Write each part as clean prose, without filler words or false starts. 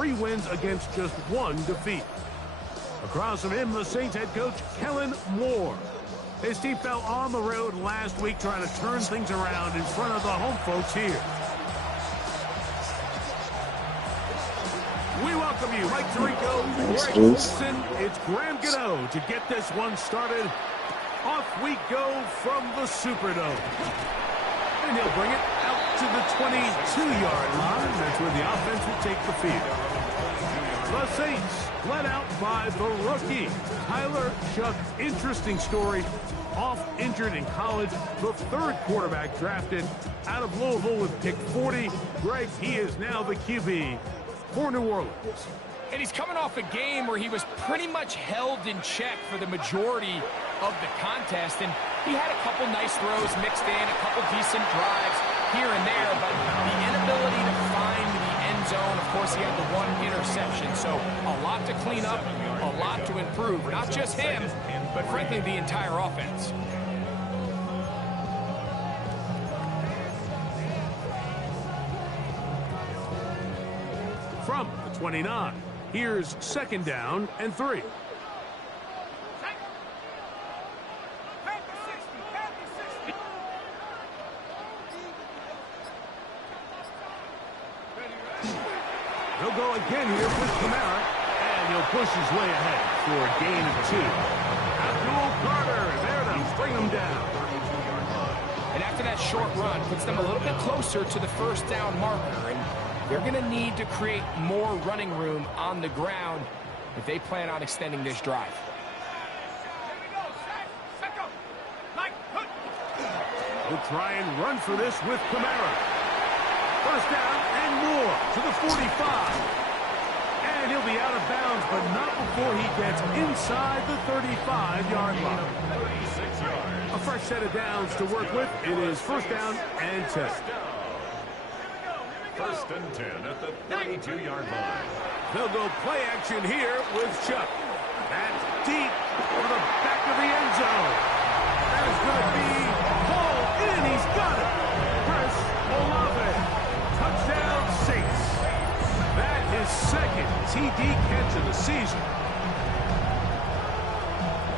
3 wins against just 1 defeat. Across from him, the Saints head coach, Kellen Moore. His team fell on the road last week trying to turn things around in front of the home folks here. We welcome you, Mike Tirico, Greg Olson. It's Graham Gano to get this one started. Off we go from the Superdome. And he'll bring it out to the 22-yard line. That's where the offense will take the field. The Saints led out by the rookie, Tyler Shough. Interesting story. Off injured in college, the 3rd quarterback drafted out of Louisville with pick 40. Greg, he is now the QB for New Orleans. And he's coming off a game where he was pretty much held in check for the majority of the contest. And he had a couple nice throws mixed in, a couple decent drives here and there. But the inability to find the end zone, of course, he had the 1 interception. So a lot to clean up, a lot to improve. Not just him, but frankly, the entire offense. From the 29, here's 2nd down and 3. He'll go again here with Kamara, and he'll push his way ahead for a gain of 2. Abdul Carter there to bring him down. And after that short run, puts them a little bit closer to the 1st down marker. And they're going to need to create more running room on the ground if they plan on extending this drive. We'll try and run for this with Kamara. 1st down and more to the 45. And he'll be out of bounds, but not before he gets inside the 35-yard line. A fresh set of downs to work with. It is 1st down and 10. 1st and 10 at the 32-yard line. They'll go play action here with Shough. That's deep for the back of the end zone. That is going to be hauled in. He's got it. Chris Olave. Touchdown Saints. That is 2nd TD catch of the season.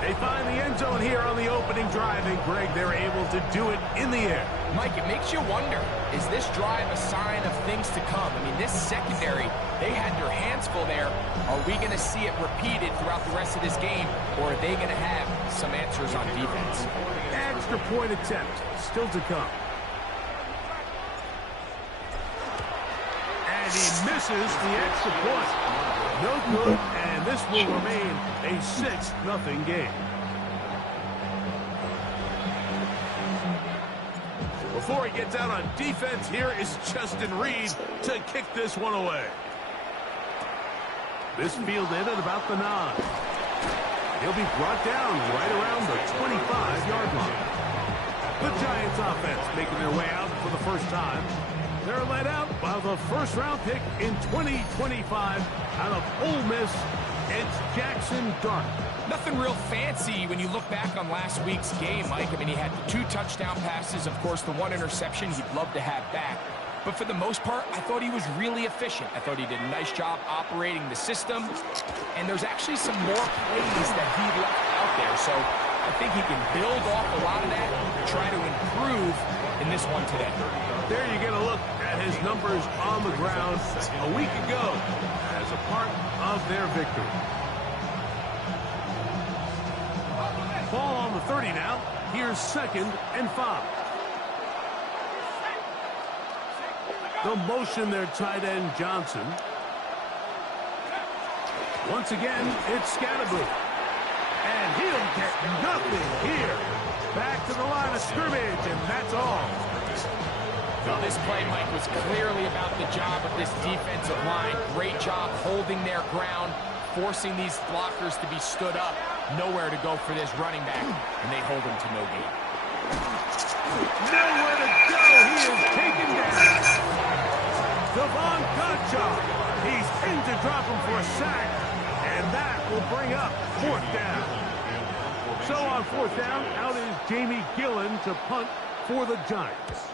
They find the end zone here on the opening drive, and Greg, they're able to do it in the air. Mike, it makes you wonder, is this drive a sign of things to come? I mean, this secondary, they had their hands full there. Are we going to see it repeated throughout the rest of this game, or are they going to have some answers on defense? Extra point attempt still to come. And he misses the extra point. No good, and this will remain a 6-0 game. Before he gets out on defense, here is Justin Reed to kick this one away. This field in at about the 9. He'll be brought down right around the 25-yard line. The Giants offense making their way out for the first time. They're led out by the 1st-round pick in 2025 out of Ole Miss. It's Jackson Dart. Nothing real fancy when you look back on last week's game, Mike. I mean, he had the 2 touchdown passes, of course, the 1 interception he'd love to have back. But for the most part, I thought he was really efficient. I thought he did a nice job operating the system. And there's actually some more plays that he left out there. So I think he can build off a lot of that and try to improve in this one today. There you get a look at his numbers on the ground a week ago as a part of their victory. Ball on the 30 now. Here's 2nd and 5. They'll motion their tight end Johnson. Once again, it's Scatterbrooke. And he'll get nothing here. Back to the line of scrimmage, and that's all. Well, this play, Mike, was clearly about the job of this defensive line. Great job holding their ground, forcing these blockers to be stood up. Nowhere to go for this running back, and they hold him to no gain. Nowhere to go. He is taken down. Devon Gottschalk. He's in to drop him for a sack, and that will bring up 4th down. So on 4th down, out is Jamie Gillen to punt for the Giants.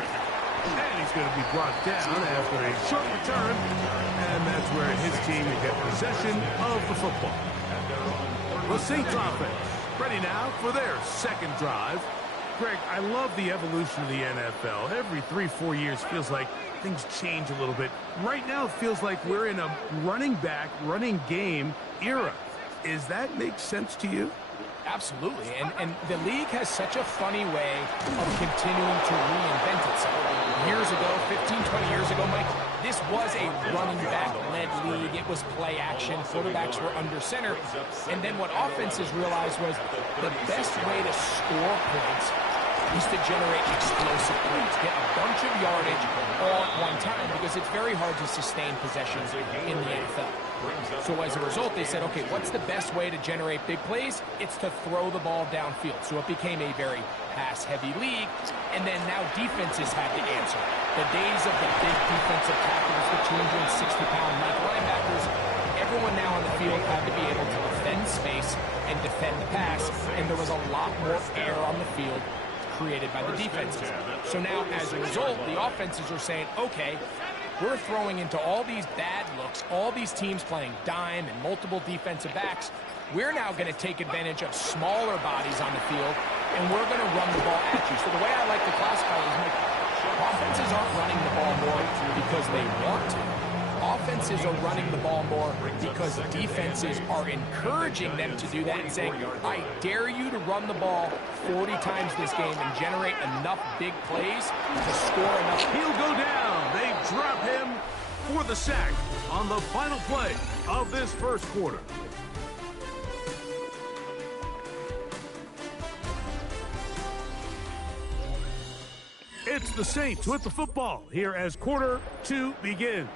And he's going to be brought down after a short return. And that's where his team will get possession of the football. The Saints offense ready now for their second drive. Greg, I love the evolution of the NFL. Every 3-4 years feels like things change a little bit. Right now it feels like we're in a running back, running game era. Does that make sense to you? Absolutely, and the league has such a funny way of continuing to reinvent itself. Years ago, 15, 20 years ago, Mike, this was a running back-led league. It was play action. Quarterbacks were under center. And then what offenses realized was the best way to score points is to generate explosive plays, get a bunch of yardage all at one time, because it's very hard to sustain possessions in the NFL. So as a result, they said, okay, what's the best way to generate big plays? It's to throw the ball downfield. So it became a very pass-heavy league, and then now defenses had to answer. The days of the big defensive tackles, the 260-pound Mike linebackers, everyone now on the field had to be able to defend space and defend the pass, and there was a lot more air on the field created by the defenses. So now, as a result, the offenses are saying, okay, we're throwing into all these bad looks, all these teams playing dime and multiple defensive backs. We're now going to take advantage of smaller bodies on the field, and we're going to run the ball at you. So the way I like to classify it is, like, offenses aren't running the ball more because they want to. Offenses are running the ball more because defenses are encouraging them to do that and saying, I dare you to run the ball 40 times this game and generate enough big plays to score enough. He'll go down. They drop him for the sack on the final play of this first quarter. It's the Saints with the football here as quarter 2 begins,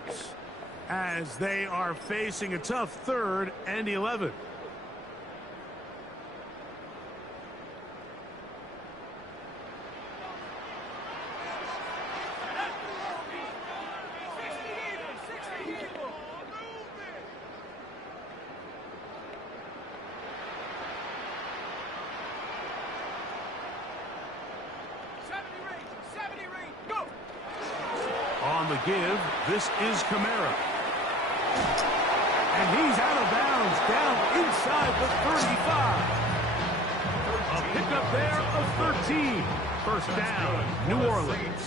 as they are facing a tough 3rd and 11. On the give, this is Kamara. And he's out of bounds, down inside the 35. A pickup there of 13. First down, New Orleans.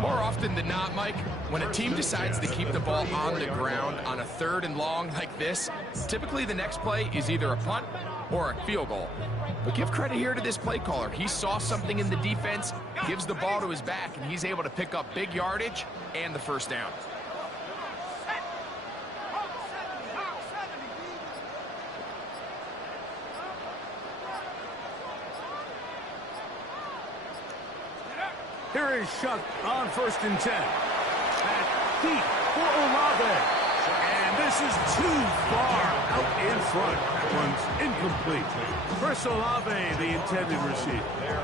More often than not, Mike, when a team decides to keep the ball on the ground on a 3rd and long like this, typically the next play is either a punt or a field goal. But give credit here to this play caller. He saw something in the defense, gives the ball to his back, and he's able to pick up big yardage and the first down. Here is Shuck on 1st and 10. Back deep for Olave. And this is too far out in front. That one's incomplete. Chris Olave, the intended receiver.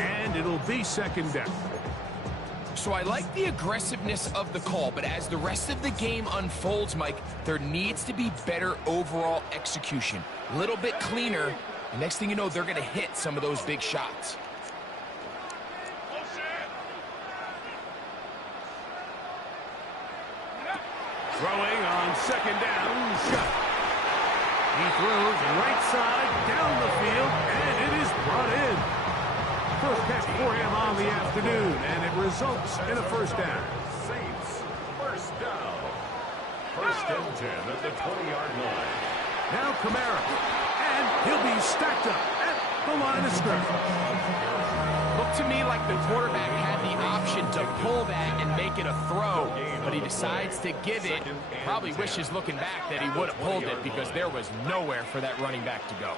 And it'll be 2nd down. So I like the aggressiveness of the call, but as the rest of the game unfolds, Mike, there needs to be better overall execution. A little bit cleaner. The next thing you know, they're going to hit some of those big shots. Throwing on 2nd down, Shuck. He throws right side down the field, and it is brought in. First catch for him on the afternoon, and it results in a first down. Saints, first down. 1st and 10 at the 20-yard line. Now Kamara, and he'll be stacked up at the line of scrimmage. Looked to me like the quarterback had the option to pull that and make it a throw, but he decides to give it. Probably wishes looking back that he would have pulled it, because there was nowhere for that running back to go.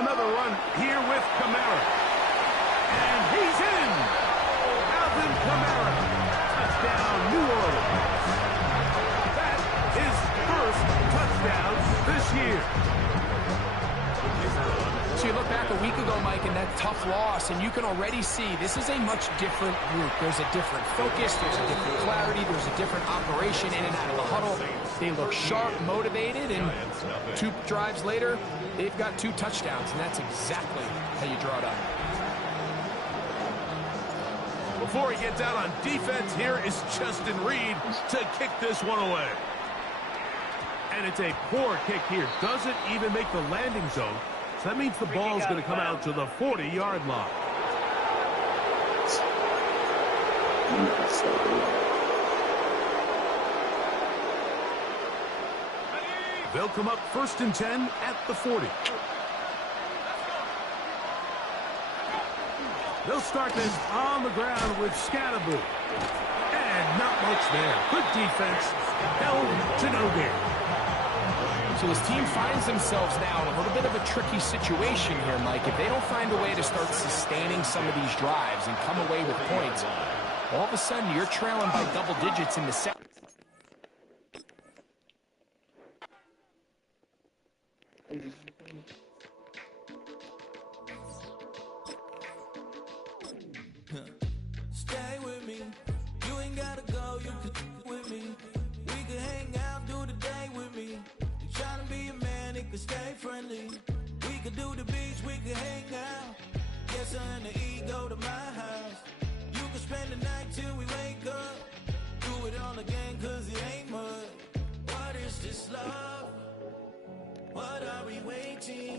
Another run here with Kamara. And he's in. Alvin Kamara. Touchdown, New Orleans. That is first touchdown this year. So you look back a week ago, Mike, and that tough loss, and you can already see this is a much different group. There's a different focus, there's a different clarity, there's a different operation in and out of the huddle. They look sharp, motivated, and 2 drives later, they've got 2 touchdowns, and that's exactly how you draw it up. Before he gets out on defense, here is Justin Reed to kick this one away. And it's a poor kick here. Doesn't even make the landing zone. So that means the ball's going to come out to the 40-yard line. They'll come up 1st and 10 at the 40. They'll start this on the ground with Scatterboot. And not much there. Good defense. Held to no gain. So his team finds themselves now in a little bit of a tricky situation here, Mike. If they don't find a way to start sustaining some of these drives and come away with points, all of a sudden you're trailing by double digits in the second. Stay with me. You ain't gotta go. You could with me. We could hang out, do the day with me. Trying to be a man, it could stay friendly. We could do the beach, we could hang out. Yes, her and the E go to my house. You could spend the night till we wake